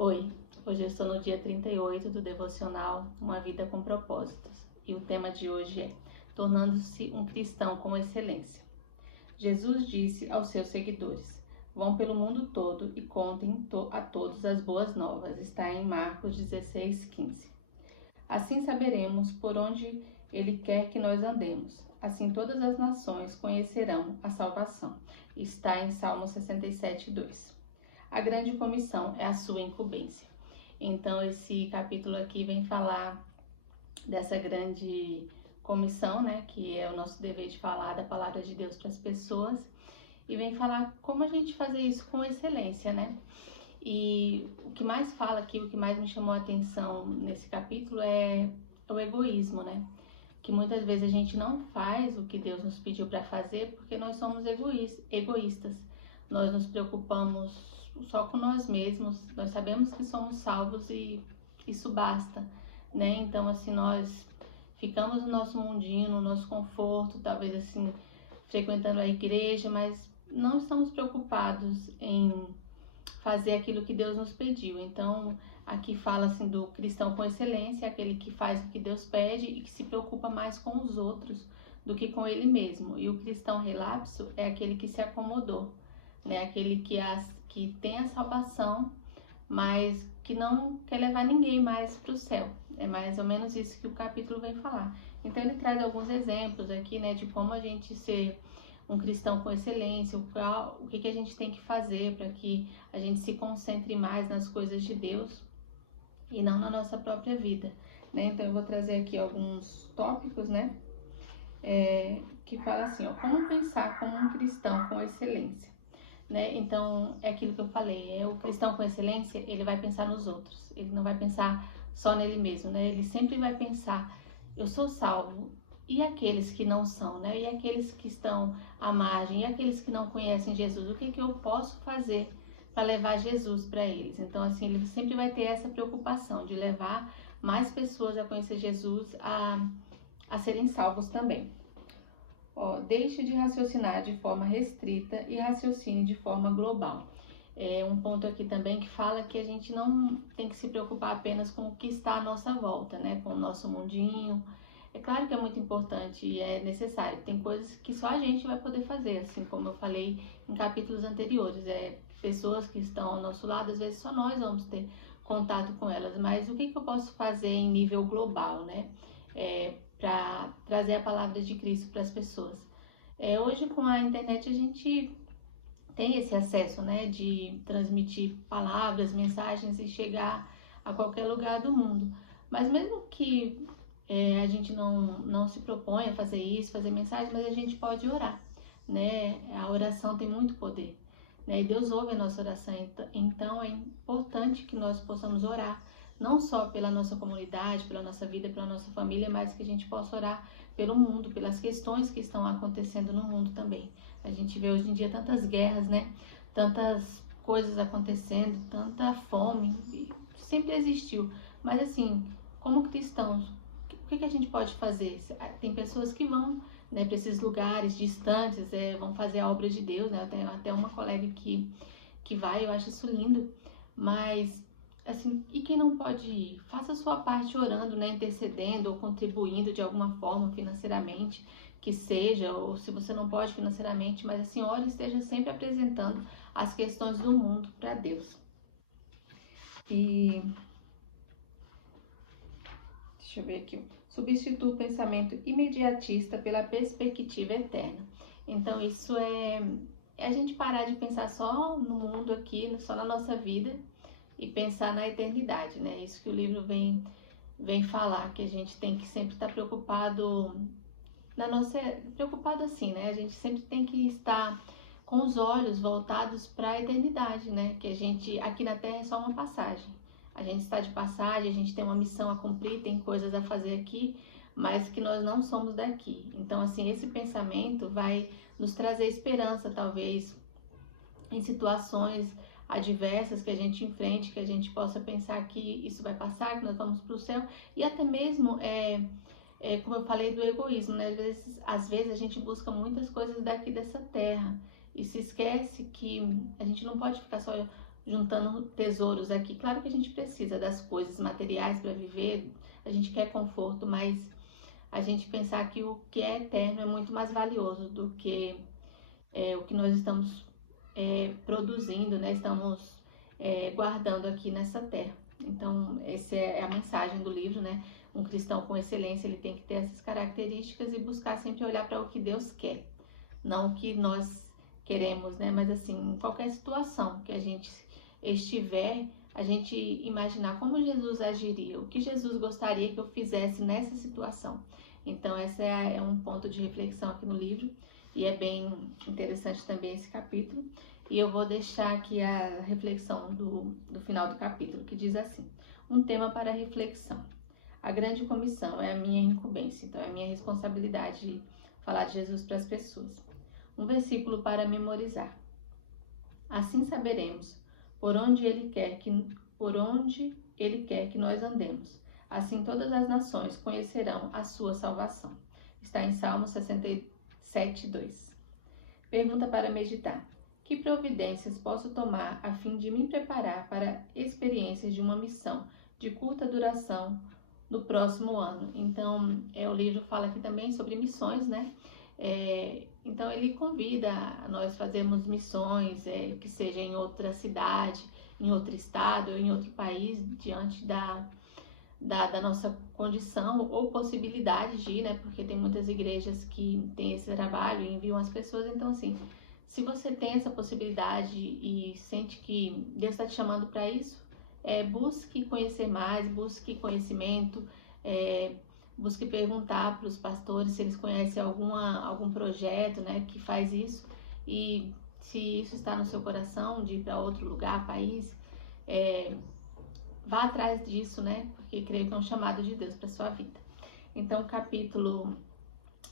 Oi, hoje eu estou no dia 38 do devocional Uma Vida com Propósitos e o tema de hoje é Tornando-se um Cristão com Excelência. Jesus disse aos seus seguidores: Vão pelo mundo todo e contem a todos as boas novas. Está em Marcos 16:15. Assim saberemos por onde Ele quer que nós andemos. Assim todas as nações conhecerão a salvação. Está em Salmo 67:2. A grande comissão é a sua incumbência. Então, esse capítulo aqui vem falar dessa grande comissão, né? Que é o nosso dever de falar da palavra de Deus para as pessoas. E vem falar como a gente fazer isso com excelência, né? E o que mais fala aqui, o que mais me chamou a atenção nesse capítulo é o egoísmo, né? Que muitas vezes a gente não faz o que Deus nos pediu para fazer porque nós somos egoístas. Nós nos preocupamos só com nós mesmos, nós sabemos que somos salvos e isso basta, né? Então, assim, nós ficamos no nosso mundinho, no nosso conforto, talvez assim, frequentando a igreja, mas não estamos preocupados em fazer aquilo que Deus nos pediu. Então, aqui fala assim do cristão com excelência, aquele que faz o que Deus pede e que se preocupa mais com os outros do que com ele mesmo. E o cristão relapso é aquele que se acomodou, né? Aquele que tem a salvação, mas que não quer levar ninguém mais para o céu. É mais ou menos isso que o capítulo vem falar. Então ele traz alguns exemplos aqui, né, de como a gente ser um cristão com excelência, o que a gente tem que fazer para que a gente se concentre mais nas coisas de Deus e não na nossa própria vida, né? Então eu vou trazer aqui alguns tópicos, né, que fala assim, ó, como pensar como um cristão com excelência. Né? Então, é aquilo que eu falei, o cristão com excelência, ele vai pensar nos outros, ele não vai pensar só nele mesmo, né? Ele sempre vai pensar, eu sou salvo, e aqueles que não são, né? E aqueles que estão à margem, e aqueles que não conhecem Jesus, o que eu posso fazer para levar Jesus para eles? Então, assim, ele sempre vai ter essa preocupação de levar mais pessoas a conhecer Jesus, a serem salvos também. Deixe de raciocinar de forma restrita e raciocine de forma global. É um ponto aqui também que fala que a gente não tem que se preocupar apenas com o que está à nossa volta, né? Com o nosso mundinho. É claro que é muito importante e é necessário. Tem coisas que só a gente vai poder fazer, assim como eu falei em capítulos anteriores. Pessoas que estão ao nosso lado, às vezes só nós vamos ter contato com elas. Mas o que eu posso fazer em nível global, né? Para trazer a palavra de Cristo para as pessoas. Hoje com a internet a gente tem esse acesso, né, de transmitir palavras, mensagens e chegar a qualquer lugar do mundo. Mas mesmo que a gente não se propõe a fazer isso, fazer mensagem, mas a gente pode orar, né? A oração tem muito poder, né? E Deus ouve a nossa oração, então é importante que nós possamos orar, não só pela nossa comunidade, pela nossa vida, pela nossa família, mas que a gente possa orar pelo mundo, pelas questões que estão acontecendo no mundo também. A gente vê hoje em dia tantas guerras, né? Tantas coisas acontecendo, tanta fome, sempre existiu. Mas assim, como cristãos, o que a gente pode fazer? Tem pessoas que vão, né, para esses lugares distantes, vão fazer a obra de Deus, né? Eu tenho até uma colega que vai, eu acho isso lindo, mas assim, e quem não pode ir? Faça a sua parte orando, né, intercedendo ou contribuindo de alguma forma financeiramente, que seja, ou se você não pode financeiramente, mas assim, ore e esteja sempre apresentando as questões do mundo para Deus. E deixa eu ver aqui. Substitua o pensamento imediatista pela perspectiva eterna. Então, isso é a gente parar de pensar só no mundo aqui, só na nossa vida, e pensar na eternidade, né? Isso que o livro vem falar, que a gente tem que sempre estar preocupado preocupado assim, né? A gente sempre tem que estar com os olhos voltados para a eternidade, né? Que a gente aqui na Terra é só uma passagem. A gente está de passagem, a gente tem uma missão a cumprir, tem coisas a fazer aqui, mas que nós não somos daqui. Então, assim, esse pensamento vai nos trazer esperança, talvez, em situações adversas que a gente enfrente, que a gente possa pensar que isso vai passar, que nós vamos para o céu, e até mesmo, como eu falei, do egoísmo, né? Às vezes a gente busca muitas coisas daqui dessa terra e se esquece que a gente não pode ficar só juntando tesouros aqui. Claro que a gente precisa das coisas materiais para viver, a gente quer conforto, mas a gente pensar que o que é eterno é muito mais valioso do que o que nós estamos produzindo, né? Estamos guardando aqui nessa terra. Então, essa é a mensagem do livro, né? Um cristão com excelência, ele tem que ter essas características e buscar sempre olhar para o que Deus quer, não o que nós queremos, né? Mas assim, em qualquer situação que a gente estiver, a gente imaginar como Jesus agiria, o que Jesus gostaria que eu fizesse nessa situação. Então, esse é um ponto de reflexão aqui no livro, e é bem interessante também esse capítulo. E eu vou deixar aqui a reflexão do final do capítulo, que diz assim: um tema para reflexão. A grande comissão é a minha incumbência, então é a minha responsabilidade falar de Jesus para as pessoas. Um versículo para memorizar. Assim saberemos por onde Ele quer que nós andemos. Assim todas as nações conhecerão a sua salvação. Está em Salmo 67:2. Pergunta para meditar. Que providências posso tomar a fim de me preparar para experiências de uma missão de curta duração no próximo ano? Então, o livro fala aqui também sobre missões, né? Então, ele convida a nós fazermos missões, que seja em outra cidade, em outro estado, ou em outro país, diante da nossa condição ou possibilidade de ir, né? Porque tem muitas igrejas que têm esse trabalho e enviam as pessoas. Então, assim, se você tem essa possibilidade e sente que Deus está te chamando para isso, busque conhecer mais, busque conhecimento, busque perguntar para os pastores se eles conhecem algum projeto, né, que faz isso. E se isso está no seu coração, de ir para outro lugar, país, vá atrás disso, né? Porque creio que é um chamado de Deus para sua vida. Então, o capítulo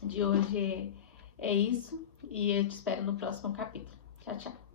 de hoje é isso, e eu te espero no próximo capítulo. Tchau, tchau.